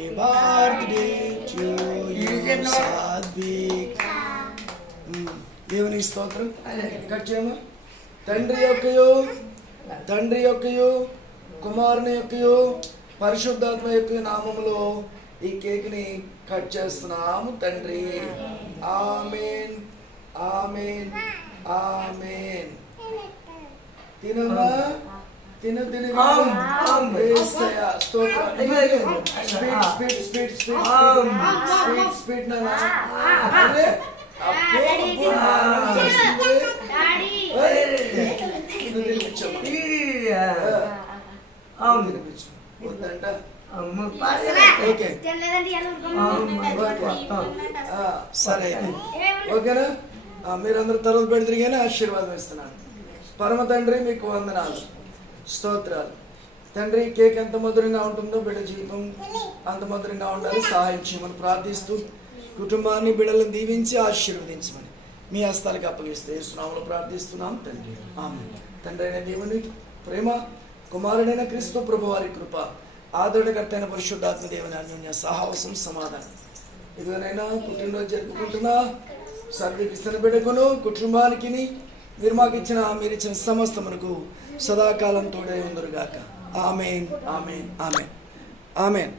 Happy birthday to you Satvik. దేవునికి స్తోత్రం. Cut చేయమా. తండ్రి యొక్కయు కుమారుని యొక్కయు పరిశుద్ధాత్మ యొక్క నామములో ఈ కేక్ ని కట్ చేస్తున్నాము తండ్రి. ఆమేన్ ఆమేన్ ఆమేన్. తినమా తిను స్పీడ్ నానా. వద్దంట. సరే ఓకేనా. మీరందరూ తర్వాత పెడితే కానీ ఆశీర్వాదం ఇస్తున్నాను. పరమ తండ్రి మీకు వందనాలు, స్తోత్రాలు. తండ్రి కేక్ ఎంత మధురంగా ఉంటుందో బిడ్డ జీవితం అంత మధురంగా ఉండాలి. సహాయం చేయమని ప్రార్థిస్తూ కుటుంబాన్ని బిడ్డలను దీవించి ఆశీర్వదించమని మీ హస్తాలకు అప్పగిస్తే యేసునామములో ప్రార్థిస్తున్నాం తండ్రి. ఆమేన్. తండ్రి అయిన దేవుని ప్రేమ, కుమారుడైన క్రీస్తు ప్రభువారి కృప, ఆదరణకర్త అయిన పరిశుద్ధాత్మ దేవుని అన్యోన్య సహవాసం సమాధానం ఇదిగోనైనా పుట్టినరోజు జరుపుకుంటున్నా సర్వీకృష్ణ బిడ్డకును కుటుంబానికి మీరిచ్చిన సమస్తమునకు సదాకాలం తోడై ఉందరుగాక. ఆమేన్ ఆమేన్ ఆమేన్ ఆమేన్.